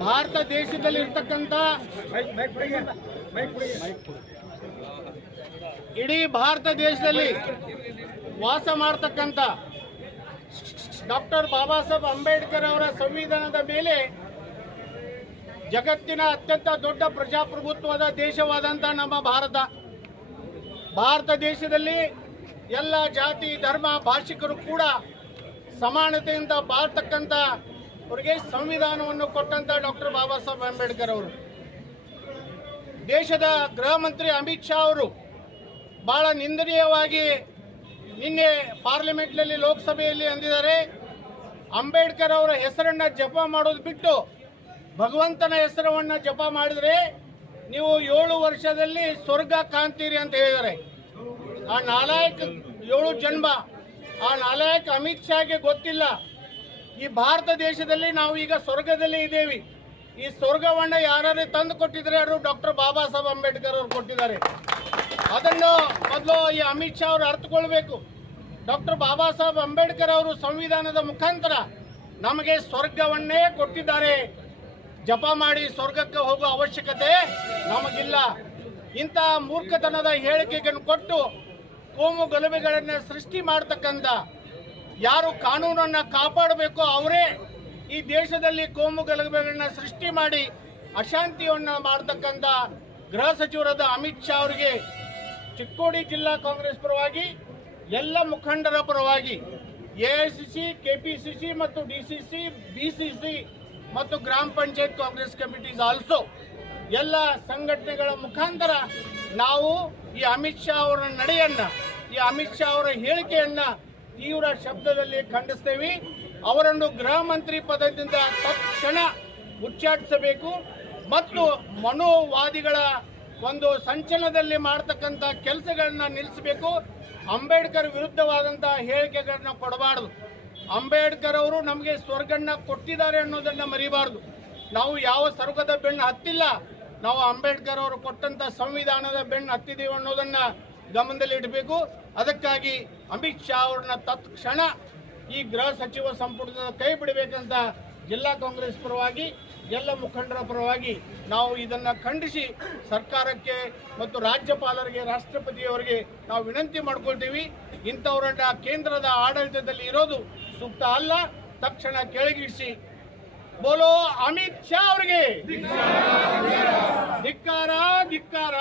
ಭಾರತ ದೇಶದಲ್ಲಿ ಇರ್ತಕ್ಕಂಥ ಇಡೀ ಭಾರತ ದೇಶದಲ್ಲಿ ವಾಸ ಮಾಡ್ತಕ್ಕಂಥ ಡಾಕ್ಟರ್ ಬಾಬಾ ಸಾಹೇಬ್ ಅಂಬೇಡ್ಕರ್ ಅವರ ಸಂವಿಧಾನದ ಮೇಲೆ ಜಗತ್ತಿನ ಅತ್ಯಂತ ದೊಡ್ಡ ಪ್ರಜಾಪ್ರಭುತ್ವದ ದೇಶವಾದಂಥ ನಮ್ಮ ಭಾರತ. ಭಾರತ ದೇಶದಲ್ಲಿ ಎಲ್ಲ ಜಾತಿ, ಧರ್ಮ, ಭಾಷಿಕರು ಕೂಡ ಸಮಾನತೆಯಿಂದ ಬಾಳ್ತಕ್ಕಂಥ ಅವರಿಗೆ ಸಂವಿಧಾನವನ್ನು ಕೊಟ್ಟಂತ ಡಾಕ್ಟರ್ ಬಾಬಾ ಸಾಹೇಬ್ ಅಂಬೇಡ್ಕರ್ ಅವರು. ದೇಶದ ಗೃಹ ಮಂತ್ರಿ ಅಮಿತ್ ಶಾ ಅವರು ಬಹಳ ನಿಂದನೀಯವಾಗಿ ನಿನ್ನೆ ಪಾರ್ಲಿಮೆಂಟ್ನಲ್ಲಿ ಲೋಕಸಭೆಯಲ್ಲಿ ಅಂದಿದ್ದಾರೆ. ಅಂಬೇಡ್ಕರ್ ಅವರ ಹೆಸರನ್ನ ಜಪ ಮಾಡೋದು ಬಿಟ್ಟು ಭಗವಂತನ ಹೆಸರನ್ನ ಜಪ ಮಾಡಿದ್ರೆ ನೀವು ಏಳು ವರ್ಷದಲ್ಲಿ ಸ್ವರ್ಗ ಕಾಣ್ತೀರಿ ಅಂತ ಹೇಳಿದ್ದಾರೆ. ಆ ನಾಲಾಯಕ್ ಏಳು ಜನ್ಮ, ಆ ನಾಲಾಯಕ್ ಅಮಿತ್ ಶಾಗೆ ಗೊತ್ತಿಲ್ಲ. ಈ ಭಾರತ ದೇಶದಲ್ಲಿ ನಾವು ಈಗ ಸ್ವರ್ಗದಲ್ಲಿ ಇದ್ದೇವೆ. ಈ ಸ್ವರ್ಗವನ್ನ ಯಾರು ತಂದು ಕೊಟ್ಟಿದ್ರೆ ಅವರು ಡಾಕ್ಟರ್ ಬಾಬಾ ಸಾಹೇಬ್ ಅಂಬೇಡ್ಕರ್ ಅವರು ಕೊಟ್ಟಿದ್ದಾರೆ. ಅದನ್ನು ಮೊದಲು ಈ ಅಮಿತ್ ಶಾ ಅವರು ಅರ್ಥಕೊಳ್ಬೇಕು ಡಾಕ್ಟರ್ ಬಾಬಾ ಸಾಹೇಬ್ ಅಂಬೇಡ್ಕರ್ ಅವರು ಸಂವಿಧಾನದ ಮುಖಾಂತರ ನಮಗೆ ಸ್ವರ್ಗವನ್ನೇ ಕೊಟ್ಟಿದ್ದಾರೆ. ಜಪ ಮಾಡಿ ಸ್ವರ್ಗಕ್ಕೆ ಹೋಗುವ ಅವಶ್ಯಕತೆ ನಮಗಿಲ್ಲ. ಇಂಥ ಮೂರ್ಖತನದ ಹೇಳಿಕೆಗಳನ್ನು ಕೊಟ್ಟು ಕೋಮು ಗಲಭೆಗಳನ್ನು ಸೃಷ್ಟಿ ಮಾಡತಕ್ಕಂಥ ಯಾರು ಕಾನೂನನ್ನು ಕಾಪಾಡಬೇಕು ಅವರೇ ಈ ದೇಶದಲ್ಲಿ ಕೋಮು ಗಲಭೆಗಳನ್ನ ಸೃಷ್ಟಿ ಮಾಡಿ ಅಶಾಂತಿಯನ್ನು ಮಾಡತಕ್ಕಂಥ ಗೃಹ ಸಚಿವರಾದ ಅಮಿತ್ ಶಾ ಅವರಿಗೆ ಚಿಕ್ಕೋಡಿ ಜಿಲ್ಲಾ ಕಾಂಗ್ರೆಸ್ ಪರವಾಗಿ, ಎಲ್ಲ ಮುಖಂಡರ ಪರವಾಗಿ, ಎಐಸಿಸಿ, ಕೆಪಿಸಿಸಿ ಮತ್ತು ಡಿಸಿಸಿ, ಬಿಸಿಸಿ ಮತ್ತು ಗ್ರಾಮ ಪಂಚಾಯತ್ ಕಾಂಗ್ರೆಸ್ ಕಮಿಟೀಸ್ ಆಲ್ಸೋ ಎಲ್ಲ ಸಂಘಟನೆಗಳ ಮುಖಾಂತರ ನಾವು ಈ ಅಮಿತ್ ಶಾ ಅವರ ನಡೆಯನ್ನ, ಈ ಅಮಿತ್ ಶಾ ಅವರ ಹೇಳಿಕೆಯನ್ನ ತೀವ್ರ ಶಬ್ದದಲ್ಲಿ ಖಂಡಿಸ್ತೇವೆ. ಅವರನ್ನು ಗೃಹ ಮಂತ್ರಿ ಪದದಿಂದ ತಕ್ಷಣ ಉಚ್ಚಾಟಿಸಬೇಕು. ಮತ್ತು ಮನೋವಾದಿಗಳ ಒಂದು ಸಂಚಲನದಲ್ಲಿ ಮಾಡ್ತಕ್ಕಂಥ ಕೆಲಸಗಳನ್ನ ನಿಲ್ಲಿಸಬೇಕು. ಅಂಬೇಡ್ಕರ್ ವಿರುದ್ಧವಾದಂತಹ ಹೇಳಿಕೆಗಳನ್ನ ಕೊಡಬಾರದು. ಅಂಬೇಡ್ಕರ್ ಅವರು ನಮಗೆ ಸ್ವರ್ಗನ್ನ ಕೊಟ್ಟಿದ್ದಾರೆ ಅನ್ನೋದನ್ನ ಮರಿಬಾರದು. ನಾವು ಯಾವ ಸ್ವರ್ಗದ ಬೆನ್ನು ಹತ್ತಿಲ್ಲ. ನಾವು ಅಂಬೇಡ್ಕರ್ ಅವರು ಕೊಟ್ಟಂತ ಸಂವಿಧಾನದ ಬೆನ್ನು ಹತ್ತಿದ್ದೀವಿ ಅನ್ನೋದನ್ನ ಗಮನದಲ್ಲಿ ಇಡಬೇಕು. ಅದಕ್ಕಾಗಿ ಅಮಿತ್ ಶಾ ಅವ್ರನ್ನ ತತ್ಕ್ಷಣ ಈ ಗೃಹ ಸಚಿವ ಸಂಪುಟದ ಕೈ ಬಿಡಬೇಕಂತ ಜಿಲ್ಲಾ ಕಾಂಗ್ರೆಸ್ ಪರವಾಗಿ, ಎಲ್ಲ ಮುಖಂಡರ ಪರವಾಗಿ ನಾವು ಇದನ್ನ ಖಂಡಿಸಿ ಸರ್ಕಾರಕ್ಕೆ ಮತ್ತು ರಾಜ್ಯಪಾಲರಿಗೆ, ರಾಷ್ಟ್ರಪತಿಯವರಿಗೆ ನಾವು ವಿನಂತಿ ಮಾಡ್ಕೊಳ್ತೀವಿ. ಇಂಥವರನ್ನ ಕೇಂದ್ರದ ಆಡಳಿತದಲ್ಲಿ ಇರೋದು ಸೂಕ್ತ ಅಲ್ಲ. ತಕ್ಷಣ ಕೆಳಗಿಳಿಸಿ. ಬೋಲೋ ಅಮಿತ್ ಶಾ ಅವರಿಗೆ. ಧಿಕ್ಕಾರ ಧಿಕ್ಕಾರ.